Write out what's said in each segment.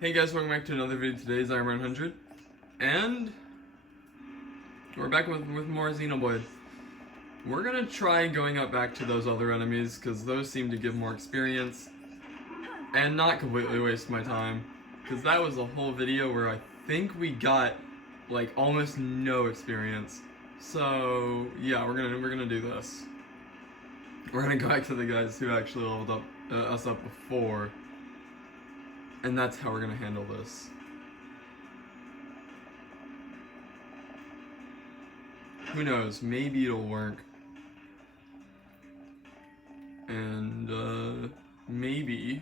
Hey guys, welcome back to another video. Today's Iron 100, and we're back with more Xenoblade. We're gonna try going up back to those other enemies, because those seem to give more experience, and not completely waste my time, because that was a whole video where I think we got, like, almost no experience. So, yeah, we're gonna do this. We're gonna go back to the guys who actually leveled up us up before. And that's how we're gonna handle this. Who knows? Maybe it'll work. And maybe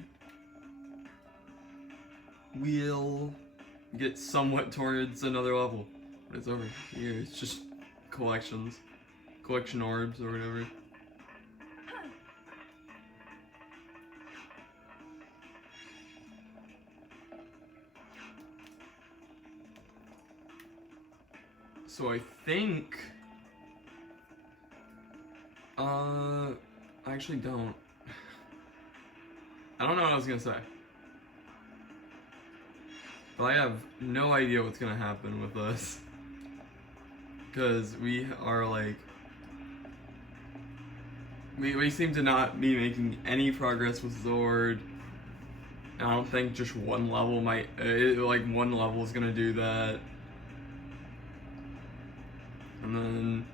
we'll get somewhat towards another level. But it's over here. It's just collection orbs or whatever. So I think, I actually don't. I don't know what I was gonna say. But I have no idea what's gonna happen with this. Because we are like, we seem to not be making any progress with Zord. And I don't think just one level one level is gonna do that. And then,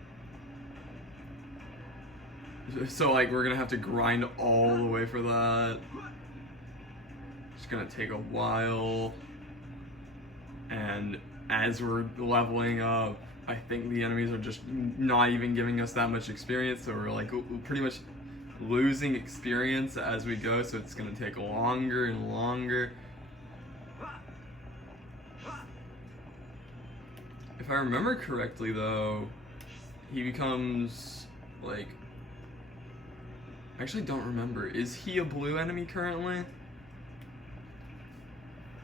so like we're gonna have to grind all the way for that. It's gonna take a while. And as we're leveling up, I think the enemies are just not even giving us that much experience, so we're like pretty much losing experience as we go, so it's gonna take longer and longer. If I remember correctly though, he becomes like, I actually don't remember. Is he a blue enemy currently?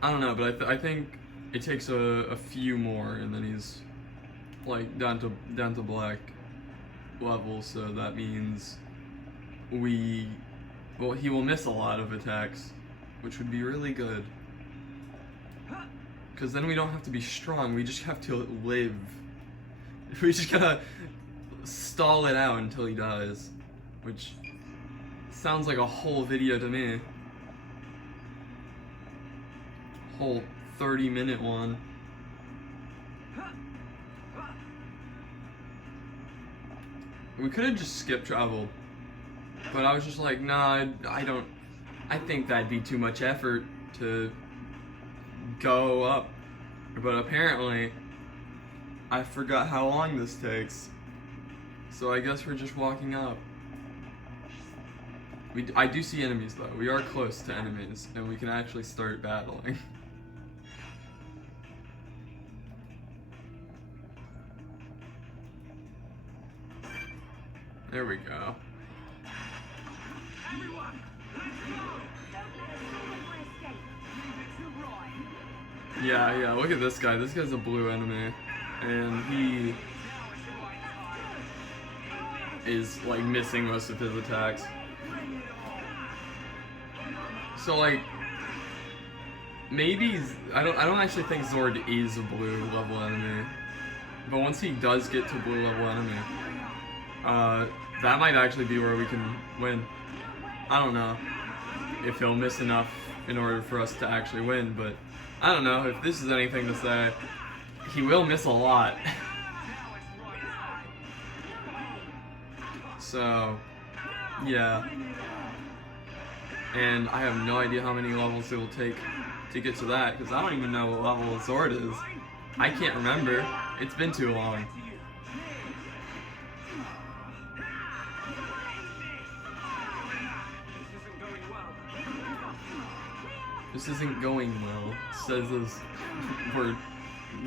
I don't know, but I think it takes a few more and then he's like down to black level, so that means he will miss a lot of attacks, which would be really good. Because then we don't have to be strong, we just have to live. We just gotta stall it out until he dies. Which sounds like a whole video to me. Whole 30-minute one. We could have just skipped travel. But I was just like, nah, I think that'd be too much effort to go up. But apparently I forgot how long this takes, so I guess we're just walking up. I do see enemies though. We are close to enemies and we can actually start battling. There we go. Yeah, look at this guy. This guy's a blue enemy. And he is like missing most of his attacks. So like, maybe, I don't actually think Zord is a blue level enemy. But once he does get to blue level enemy, that might actually be where we can win. I don't know if he'll miss enough in order for us to actually win, but I don't know if this is anything to say. He will miss a lot. So, yeah. And I have no idea how many levels it will take to get to that, because I don't even know what level the sword is. I can't remember. It's been too long. This isn't going well. It says this, we're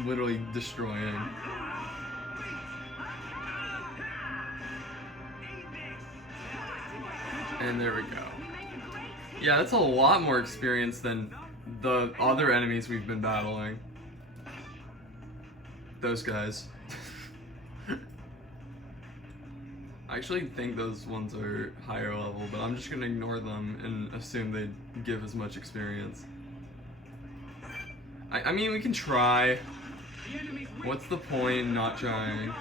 literally destroying. And there we go. Yeah, that's a lot more experience than the other enemies we've been battling. Those guys. I actually think those ones are higher level, but I'm just gonna ignore them and assume they give as much experience. I mean, we can try. What's the point in not trying?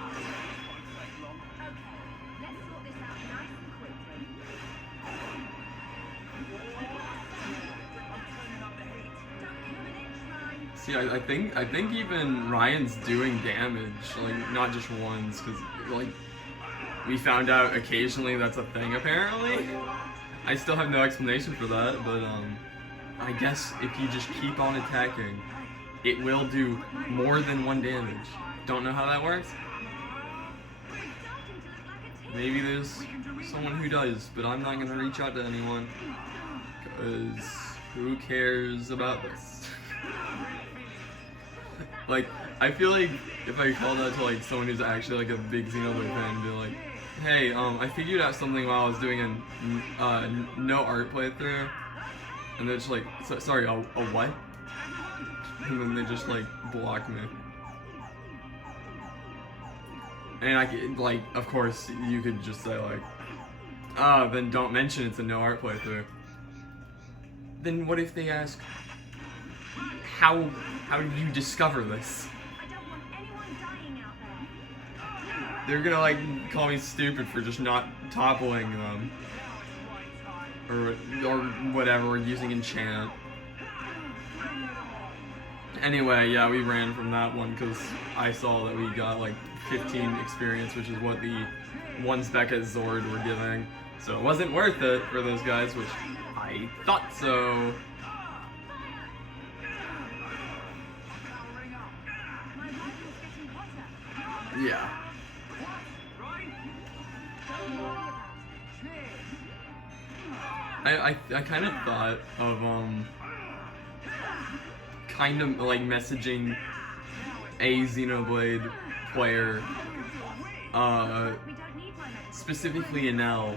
See, I think even Ryan's doing damage, like not just once, because like we found out occasionally that's a thing apparently. I still have no explanation for that, but I guess if you just keep on attacking, it will do more than one damage. Don't know how that works. Maybe there's someone who does, but I'm not gonna reach out to anyone, because who cares about this? Like, I feel like if I called out to like someone who's actually like a big Xenoblade fan and be like, hey, I figured out something while I was doing a no art playthrough, and they're just like, sorry, a what? And then they just like block me. And I could, like, of course, you could just say like, then don't mention it's a no art playthrough. Then what if they ask, how did you discover this? They're gonna like call me stupid for just not toppling them, or whatever, or using enchant. Anyway, yeah, we ran from that one because I saw that we got like 15 experience, which is what the one spec at Zord were giving. So it wasn't worth it for those guys, which I thought so. Yeah. I kind of thought of kind of like messaging a Xenoblade player, specifically Enel,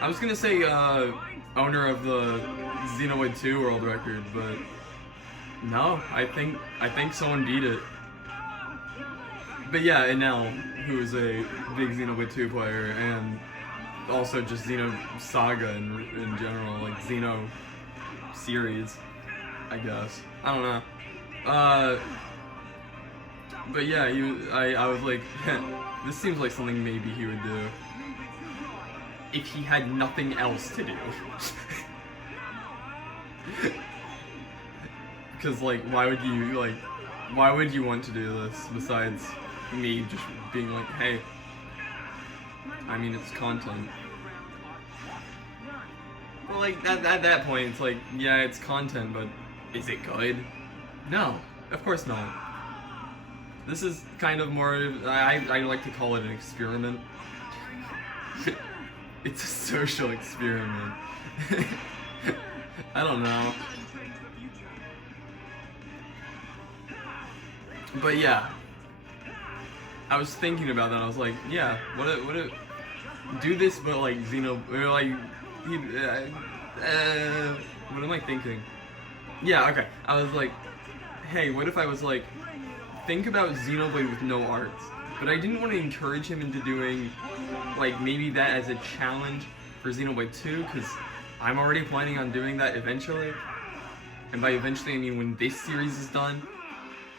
I was gonna say owner of the Xenoblade 2 world record, but no, I think someone beat it. But yeah, Enel, who is a big Xenoblade 2 player, and also just Xeno Saga in general, like Xeno series, I guess. I don't know. But yeah, I was like, this seems like something maybe he would do if he had nothing else to do. Because like, why would you want to do this besides me just being like, hey, I mean, it's content. Well, like, at that point, it's like, yeah, it's content, but is it good? No, of course not. This is kind of more, I like to call it an experiment. It's a social experiment. I don't know. But yeah, I was thinking about that. I was like, yeah, what if do this, but like or like, what am I thinking? Yeah, okay. I was like, hey, what if I was like, think about Xenoblade with no arts, but I didn't want to encourage him into doing like maybe that as a challenge for Xenoblade 2, because I'm already planning on doing that eventually, and by eventually I mean when this series is done.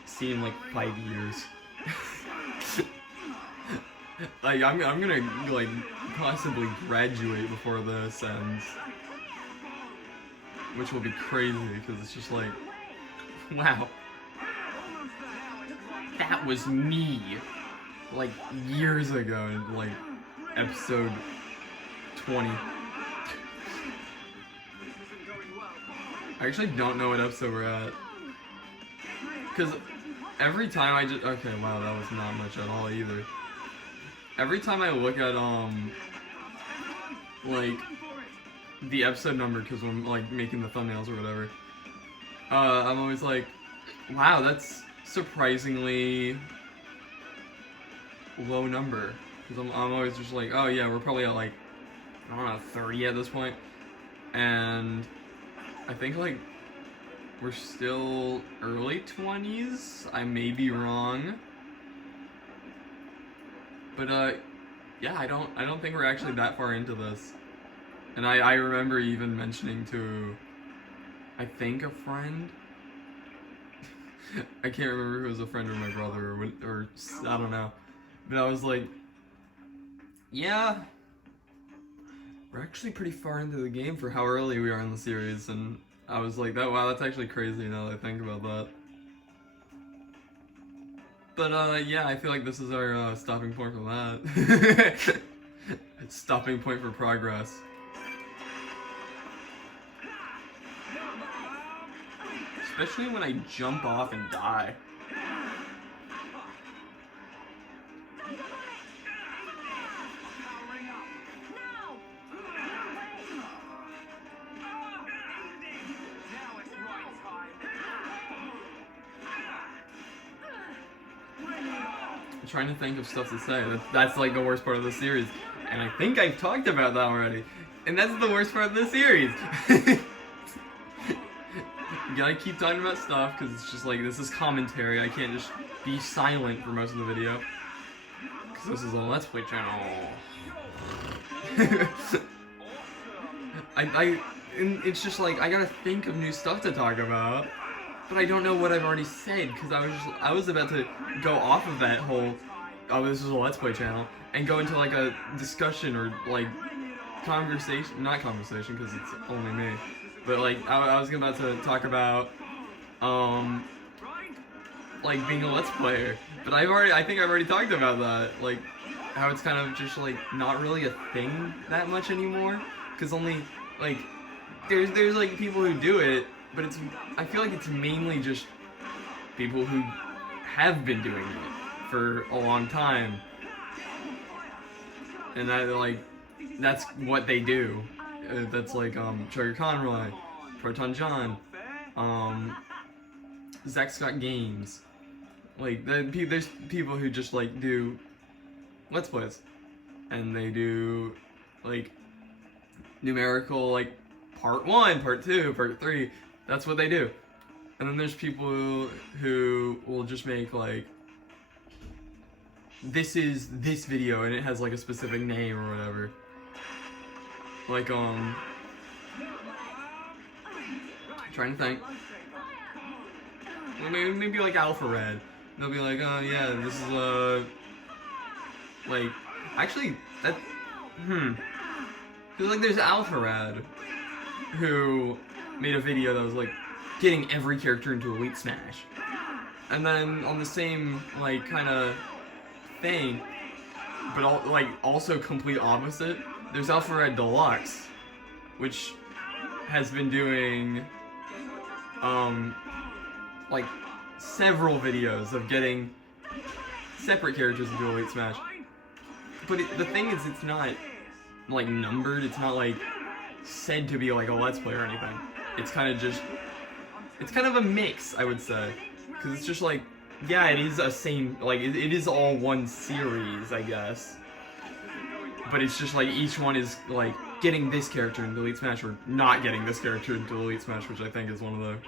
See in like 5 years. Like I'm gonna like possibly graduate before this ends, which will be crazy because it's just like, wow, that was me like years ago in like episode 20. I actually don't know what episode we're at, because every time I just, okay, wow, that was not much at all either. Every time I look at, like, the episode number, because I'm, like, making the thumbnails or whatever, I'm always like, wow, that's surprisingly low number. Because I'm always just like, oh yeah, we're probably at, like, I don't know, 30 at this point. And I think, like, we're still early 20s. I may be wrong, but yeah, I don't think we're actually that far into this. And I remember even mentioning to, I think, a friend. I can't remember if it was a friend or my brother or I don't know. But I was like, yeah, we're actually pretty far into the game for how early we are in the series. And I was like, wow, that's actually crazy now that I think about that. But yeah, I feel like this is our stopping point for that. Stopping point for progress. Especially when I jump off and die. I'm trying to think of stuff to say. That's like the worst part of the series. And I think I've talked about that already. And that's the worst part of the series. You gotta keep talking about stuff, because it's just like, this is commentary. I can't just be silent for most of the video. Because this is a Let's Play channel. It's just like, I gotta think of new stuff to talk about. But I don't know what I've already said, because I was about to go off of that whole, oh, this is a Let's Play channel, and go into like a discussion or like conversation, not conversation, because it's only me. But like, I was about to talk about, like being a Let's Player. But I think I've already talked about that. Like, how it's kind of just like not really a thing that much anymore. Cause only, like, there's like people who do it, but I feel like it's mainly just people who have been doing it for a long time. And that's what they do. That's like Trigger Conroy, Proton John, Zach Scott Games. Like there's people who just like do Let's Plays, and they do like numerical, like part 1, part 2, part 3. That's what they do. And then there's people who will just make like, this is this video, and it has like a specific name or whatever. Like, trying to think. Maybe like Alpha Red. They'll be like, oh yeah, this is, like, actually, that, Cause like there's Alpha Red, who made a video that was like, getting every character into Elite Smash. And then on the same, like, kind of thing, but also complete opposite, there's Alpha Red Deluxe, which has been doing, like, several videos of getting separate characters into Elite Smash. But the thing is, it's not, like, numbered. It's not, like, said to be, like, a Let's Play or anything. It's kind of just, it's kind of a mix, I would say. Because it's just, like, yeah, it is a same, like, it is all one series, I guess. But it's just, like, each one is, like, getting this character into Elite Smash or not getting this character into Elite Smash, which I think is one of the,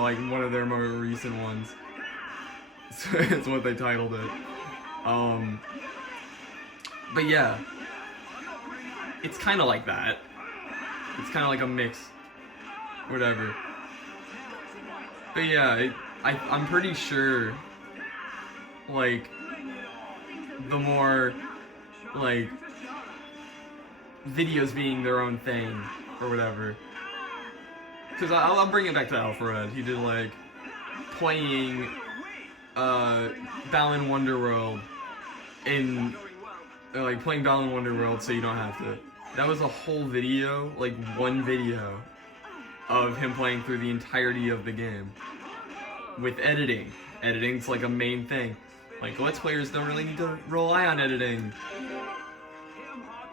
like, one of their more recent ones. So it's what they titled it. But yeah, it's kind of like that. It's kind of like a mix, whatever. But yeah, I'm pretty sure, like, the more, like, videos being their own thing, or whatever. Because I'll bring it back to Alpha Red. He did, like, playing, Balan Wonderworld in, like, playing Balan Wonderworld so you don't have to. That was a whole video, like, one video, of him playing through the entirety of the game. With editing. Editing's, like, a main thing. Like, Let's Players don't really need to rely on editing.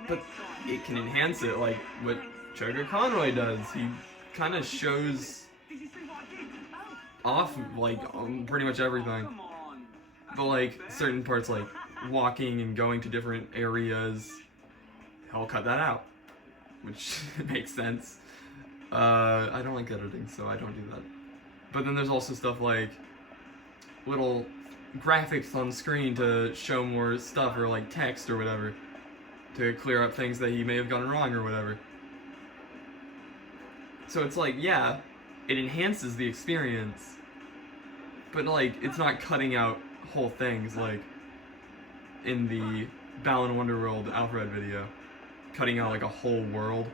But it can enhance it, like what Trigger Conroy does. He kind of shows off, like, pretty much everything. But, like, certain parts, like walking and going to different areas, I'll cut that out. Which makes sense. I don't like editing, so I don't do that. But then there's also stuff like little graphics on screen to show more stuff, or like text or whatever, to clear up things that he may have gotten wrong or whatever. So it's like, yeah, it enhances the experience, but like it's not cutting out whole things like in the Balan Wonderworld Alfred video, cutting out like a whole world,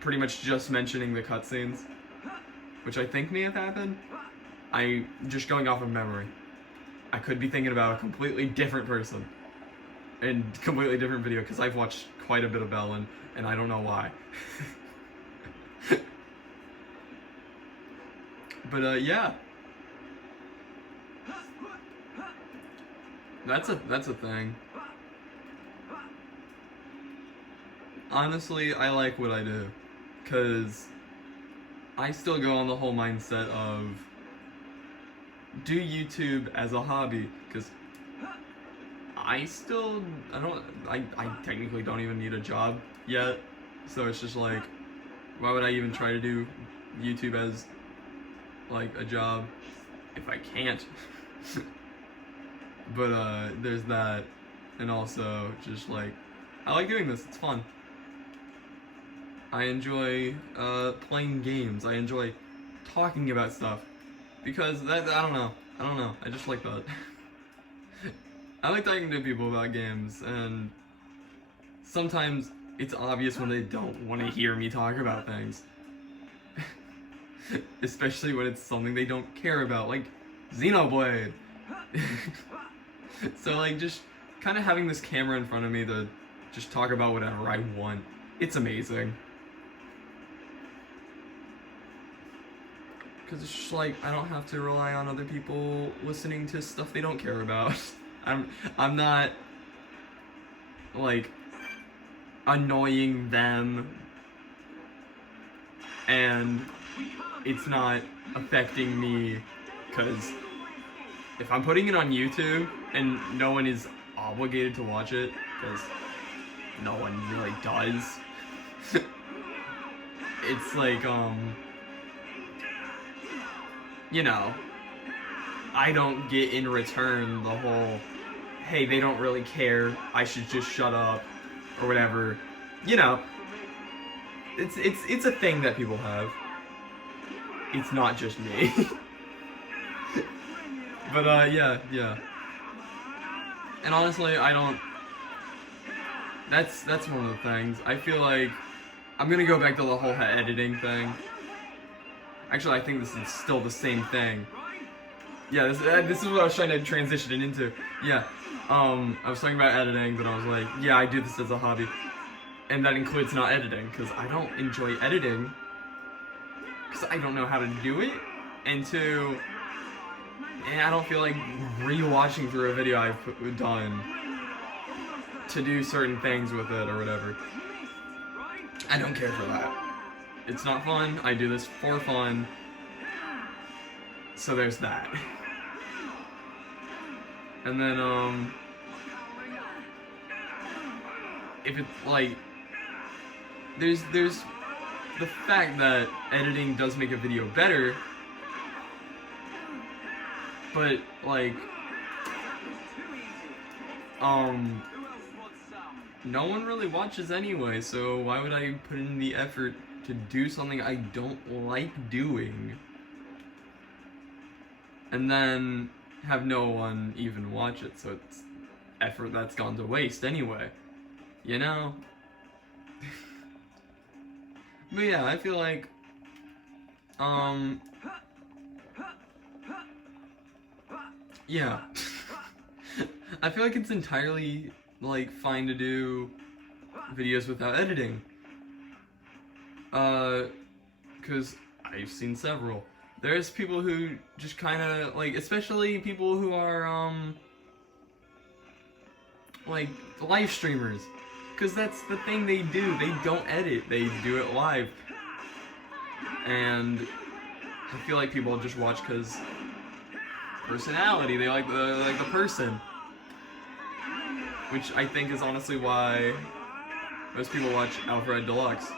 pretty much just mentioning the cutscenes, which I think may have happened. I just going off of memory. I could be thinking about a completely different person and completely different video because I've watched quite a bit of Balan and I don't know why. But yeah, that's a thing. Honestly, I like what I do, cause I still go on the whole mindset of do YouTube as a hobby, cause I technically don't even need a job yet, so it's just like, why would I even try to do YouTube as like a job if I can't? But there's that, and also just like I like doing this, it's fun. I enjoy playing games. I enjoy talking about stuff because that I don't know, I just like that. I like talking to people about games, and sometimes it's obvious when they don't want to hear me talk about things. Especially when it's something they don't care about, like Xenoblade. So like just kind of having this camera in front of me to just talk about whatever I want, it's amazing. Because it's just like, I don't have to rely on other people listening to stuff they don't care about. I'm not like annoying them, and it's not affecting me, because if I'm putting it on YouTube and no one is obligated to watch it, because no one really does, it's like, you know, I don't get in return the whole, hey, they don't really care, I should just shut up, or whatever. You know, it's a thing that people have. It's not just me. But yeah. And honestly, I don't. That's one of the things. I feel like I'm gonna go back to the whole editing thing. Actually, I think this is still the same thing. Yeah, this is what I was trying to transition it into. Yeah, I was talking about editing, but I was like, yeah, I do this as a hobby. And that includes not editing, because I don't enjoy editing, because I don't know how to do it, and two, I don't feel like re-watching through a video I've done to do certain things with it or whatever. I don't care for that. It's not fun. I do this for fun. So there's that. And then, if it's like, there's the fact that editing does make a video better, but like, no one really watches anyway, so why would I put in the effort to do something I don't like doing and then have no one even watch it? So it's effort that's gone to waste anyway, you know? But yeah, I feel like yeah. I feel like it's entirely like fine to do videos without editing, because I've seen several. There's people who just kind of like, especially people who are like live streamers, because that's the thing they do. They don't edit, they do it live. And I feel like people just watch because personality, they like the person, which I think is honestly why most people watch Alfred Deluxe.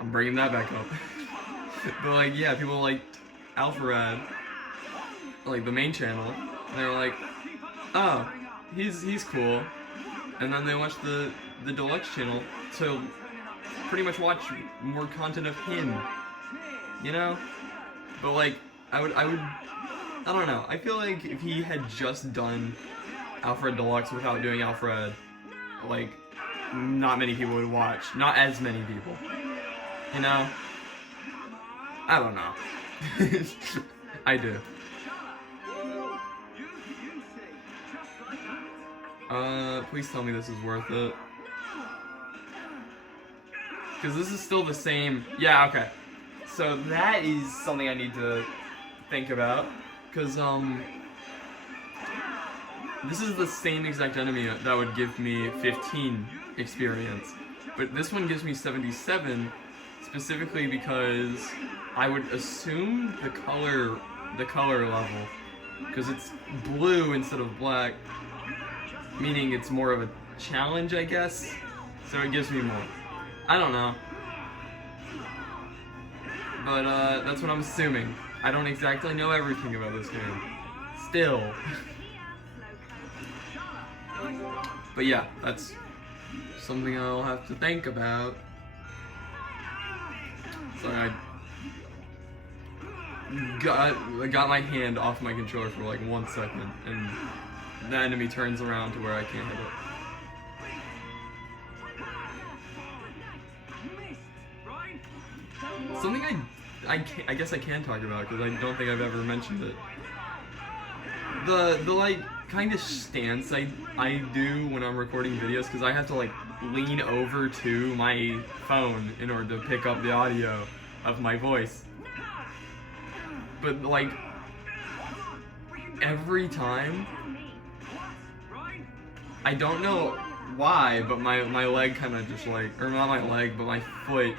I'm bringing that back up. But like, yeah, people like Alfred, like the main channel, and they're like, oh, he's cool, and then they watch the Deluxe channel to pretty much watch more content of him, you know? But like, I don't know, I feel like if he had just done Alfred Deluxe without doing Alfred, like, not many people would watch. Not as many people. You know? I don't know. I do. Please tell me this is worth it. Because this is still the same. Yeah, okay. So that is something I need to think about. Because, this is the same exact enemy that would give me 15 experience. But this one gives me 77, specifically because I would assume the color level. Because it's blue instead of black, meaning it's more of a challenge, I guess. So it gives me more. I don't know. But that's what I'm assuming. I don't exactly know everything about this game. Still. But yeah, that's something I'll have to think about. Sorry, I got my hand off my controller for like 1 second, and the enemy turns around to where I can't hit it. Something I guess I can talk about, because I don't think I've ever mentioned it. The like kind of stance I do when I'm recording videos, because I have to like lean over to my phone in order to pick up the audio of my voice. But like every time, I don't know why, but my leg kind of just like, or not my leg, but my foot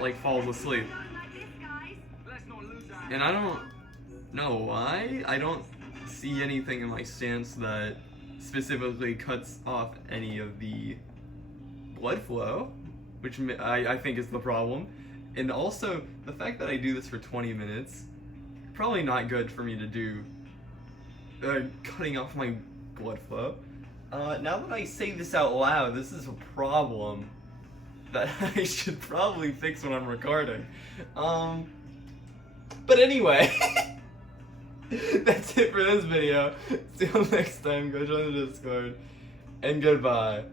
like falls asleep. And I don't know why. I don't see anything in my stance that specifically cuts off any of the blood flow, which I think is the problem. And also, the fact that I do this for 20 minutes, probably not good for me to do cutting off my blood flow. Now that I say this out loud, this is a problem that I should probably fix when I'm recording. But anyway, that's it for this video. See you next time. Go join the Discord, and goodbye.